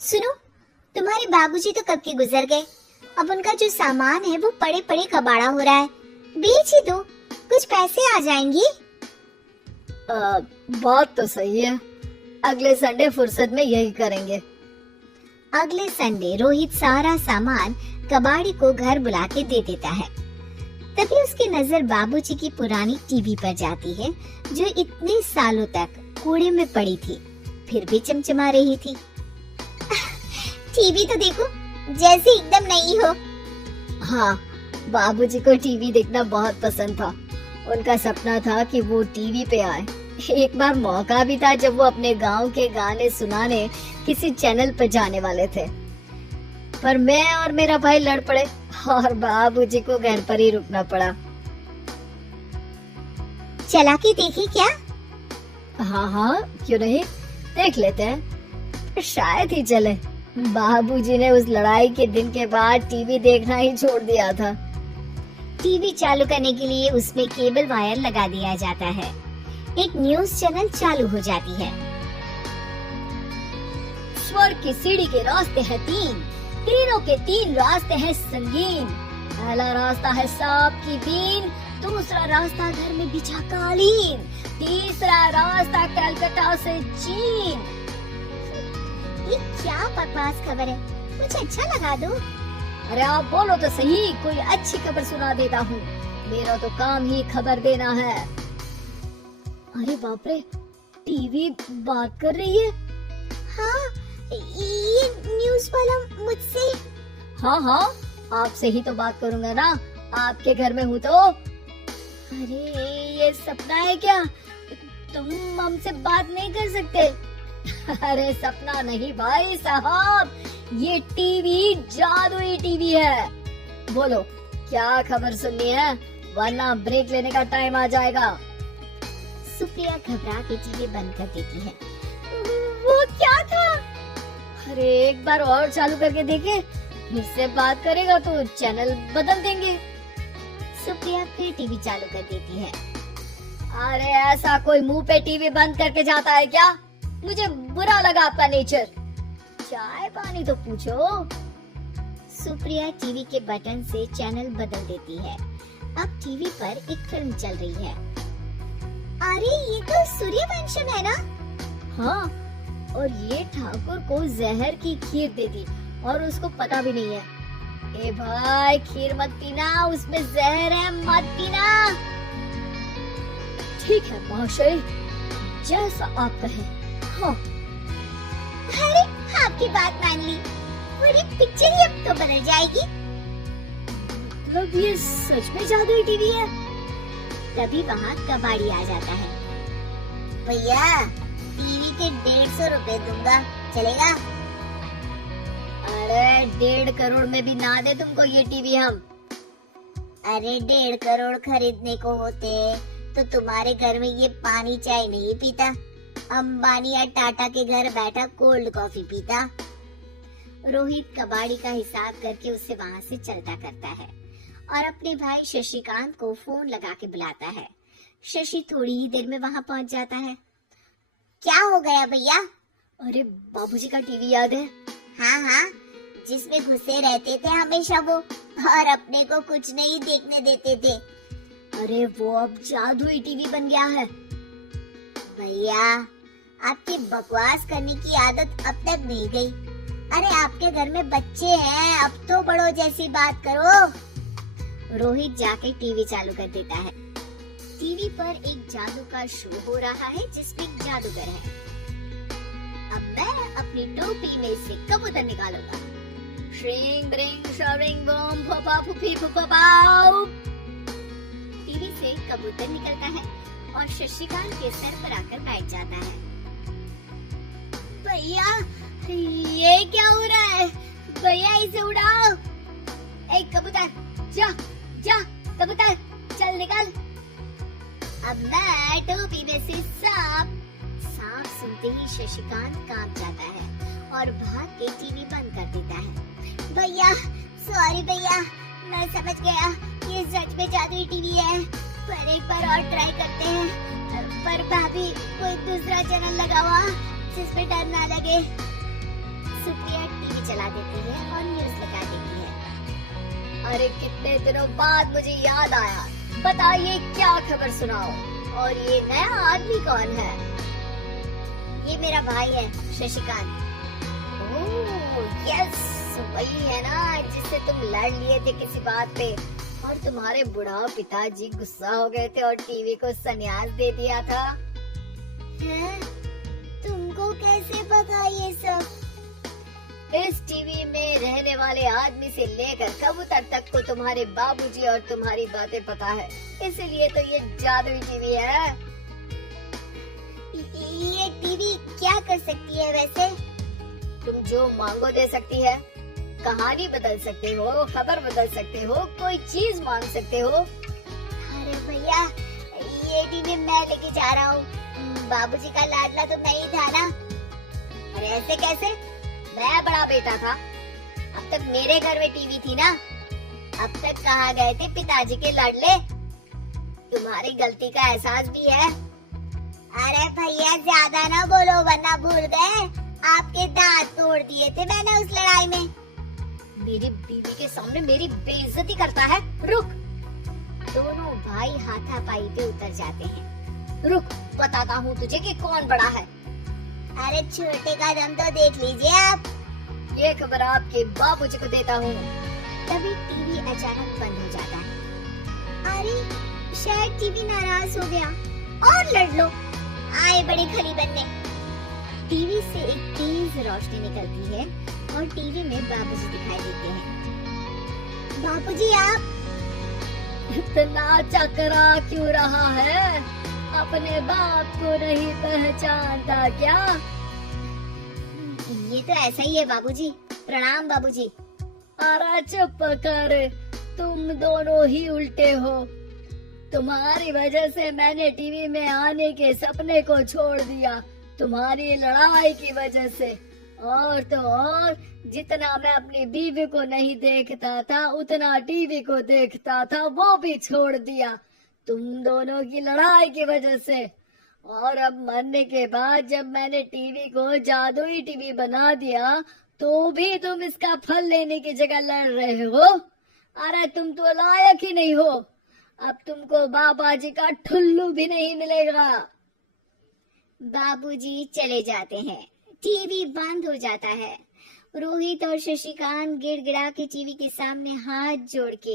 सुनो, तुम्हारे बाबूजी तो कब के गुजर गए। अब उनका जो सामान है वो पड़े पड़े कबाड़ा हो रहा है। बेच ही दो, कुछ पैसे आ जाएंगी। बात तो सही है। अगले संडे फुर्सत में यही करेंगे। अगले संडे रोहित सारा सामान कबाड़ी को घर बुला के दे देता है। तभी उसकी नजर बाबूजी की पुरानी टीवी पर जाती है, जो इतने सालों तक कूड़े में पड़ी थी, फिर भी चमचमा रही थी। टीवी तो देखो, जैसे एकदम नई हो। हाँ, बाबूजी को टीवी देखना बहुत पसंद था। उनका सपना था कि वो टीवी पे आए। एक बार मौका भी था जब वो अपने गांव के गाने सुनाने किसी चैनल पर जाने वाले थे, पर मैं और मेरा भाई लड़ पड़े और बाबूजी को घर पर ही रुकना पड़ा। चला के देखे क्या? हाँ हाँ, क्यों नहीं, देख लेते हैं, शायद ही चले। बाबूजी ने उस लड़ाई के दिन के बाद टीवी देखना ही छोड़ दिया था। टीवी चालू करने के लिए उसमें केबल वायर लगा दिया जाता है। एक न्यूज चैनल चालू हो जाती है। स्वर्ग की सीढ़ी के रास्ते हैं तीन, तीनों के तीन रास्ते हैं संगीन। पहला रास्ता है सांप की बीन, दूसरा रास्ता घर में बिछा कालीन, तीसरा रास्ता कलकत्ता से चीन। ये क्या बकवास खबर है, कुछ अच्छा लगा दो। अरे आप बोलो तो सही, कोई अच्छी खबर सुना देता हूँ। मेरा तो काम ही खबर देना है। अरे बाप रे, टीवी बात कर रही है। हाँ, ये न्यूज़ वाला मुझसे। हाँ हाँ, आपसे ही तो बात करूँगा ना, आपके घर में हूँ तो। अरे ये सपना है क्या? तुम हमसे बात नहीं कर सकते? अरे सपना नहीं भाई साहब, ये टीवी जादुई टीवी है। बोलो क्या खबर सुननी है, वरना ब्रेक लेने का टाइम आ जाएगा। सुप्रिया घबरा के टीवी बंद कर देती है। वो क्या था? अरे एक बार और चालू करके देखे, फिर से बात करेगा तो चैनल बदल देंगे। सुप्रिया फिर टीवी चालू कर देती है। अरे ऐसा कोई मुंह पे टीवी बंद करके जाता है क्या? मुझे बुरा लगा आपका नेचर। चाय पानी तो पूछो। सुप्रिया टीवी के बटन से चैनल बदल देती है। अब टीवी पर एक फिल्म चल रही है। अरे ये तो सूर्यवंशम है ना? हाँ, और ये ठाकुर को जहर की खीर दे दी और उसको पता भी नहीं है। ए भाई, खीर मत पीना, उसमें जहर है, मत पीना। ठीक है महाशय, जैसा आप कहें। हाँ। अरे आपकी बात मान ली, पूरी पिक्चर ही अब तो बदल जाएगी। मतलब ये सच में जादुई टीवी है? तभी वहाँ कबाड़ी आ जाता है। भैया, टीवी के 150 रुपए दूंगा, चलेगा? अरे 1.5 करोड़ में भी ना दे तुमको ये टीवी हम। अरे 1.5 करोड़ खरीदने को होते तो तुम्हारे घर में ये पानी चाय नहीं पीता, अंबानी या टाटा के घर बैठा कोल्ड कॉफी पीता। रोहित कबाड़ी का हिसाब करके उससे वहाँ से चलता करता है और अपने भाई शशिकांत को फोन लगा के बुलाता है। शशि थोड़ी ही देर में वहाँ पहुँच जाता है। क्या हो गया भैया? अरे बाबूजी का टीवी याद है? हाँ हाँ, जिसमें घुसे रहते थे हमेशा वो, और अपने को कुछ नहीं देखने देते थे। अरे वो अब जादुई टीवी बन गया है। भैया, आपकी बकवास करने की आदत अब तक नहीं गई। अरे आपके घर में बच्चे हैं, अब तो बड़ों जैसी बात करो। रोहित जाके टीवी चालू कर देता है। टीवी पर एक जादू का शो हो रहा है जिसमें एक जादूगर है। अब मैं अपनी टोपी में से कबूतर निकालूंगा। श्रिंग ब्रिंग शरिंग बम फपा फुफी फुफापाउ। टीवी से कबूतर निकलता है और शशिकांत के सर पर आकर बैठ जाता है। भैया, ये क्या हो रहा है? भैया इसे उड़ाओ। ए कबूतर, जा जा, कबूतर चल निकल। अब मैं टोपी में से सांप सुनते ही शशिकांत कांप जाता है और भाग के टीवी बंद कर देता है। भैया सॉरी भैया, मैं समझ गया ये सच में जादुई टीवी है, पर एक बार और ट्राई करते हैं। पर भाभी, कोई दूसरा चैनल लगाओ जिसमें डर ना लगे। सुप्रिया चला देती है और न्यूज लगा देती है। अरे कितने दिनों बाद मुझे याद आया, बताइए क्या खबर सुनाओ। और ये नया आदमी कौन है? ये मेरा भाई है शशिकांत। ओह यस, वही है ना जिससे तुम लड़ लिए थे किसी बात पे और तुम्हारे बुढ़ा पिताजी गुस्सा हो गए थे और टीवी को संन्यास दे दिया था। हैं? तुमको कैसे पता ये सब? इस टीवी में रहने वाले आदमी से लेकर कबूतर तक को तुम्हारे बाबूजी और तुम्हारी बातें पता है, इसीलिए तो ये जादुई टीवी है। ये टीवी क्या कर सकती है वैसे? तुम जो मांगो दे सकती है, कहानी बदल सकते हो, खबर बदल सकते हो, कोई चीज मांग सकते हो। अरे भैया, ये टीवी मैं लेके जा रहा हूँ। बाबूजी का लाडला तो मैं ही था ना। अरे ऐसे कैसे? मैं बड़ा बेटा था, अब तक मेरे घर में टीवी थी ना। अब तक कहाँ गए थे पिताजी के लाडले? तुम्हारी गलती का एहसास भी है। अरे भैया ज्यादा ना बोलो वरना भूल गए आपके दांत तोड़ दिए थे मैंने उस लड़ाई में। मेरी बीवी के सामने मेरी बेइज्जती करता है। रुक। दोनों भाई हाथापाई पे उतर जाते हैं। रुक, बताता हूँ तुझे कि कौन बड़ा है। अरे छोटे का दम तो देख लीजिए आप। ये खबर आपके बाबूजी को देता हूँ। तभी टीवी अचानक बंद हो जाता है। अरे शायद टीवी नाराज हो गया और लड़ लो। आए बड़े खली बनने। टीवी से एक तेज रोशनी निकलती है और टीवी में बाबूजी दिखाई देते हैं। बाबूजी आप इतना चकरा क्यों रहा है? अपने बाप को नहीं पहचानता क्या? ये तो ऐसा ही है बाबूजी। प्रणाम बाबूजी। अरे चुप कर, तुम दोनों ही उल्टे हो। तुम्हारी वजह से मैंने टीवी में आने के सपने को छोड़ दिया, तुम्हारी लड़ाई की वजह से। और तो और, जितना मैं अपनी बीवी को नहीं देखता था उतना टीवी को देखता था, वो भी छोड़ दिया तुम दोनों की लड़ाई की वजह से। और अब मरने के बाद जब मैंने टीवी को जादुई टीवी बना दिया तो भी तुम इसका फल लेने की जगह लड़ रहे हो। अरे तुम तो लायक ही नहीं हो। अब तुमको बाबा जी का ठुल्लू भी नहीं मिलेगा। बाबूजी चले जाते हैं। टीवी बंद हो जाता है। रोहित और शशिकांत गिड़गिड़ा के टीवी के सामने हाथ जोड़ के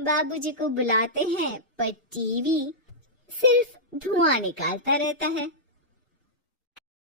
बाबूजी को बुलाते हैं, पर टीवी सिर्फ धुआं निकालता रहता है।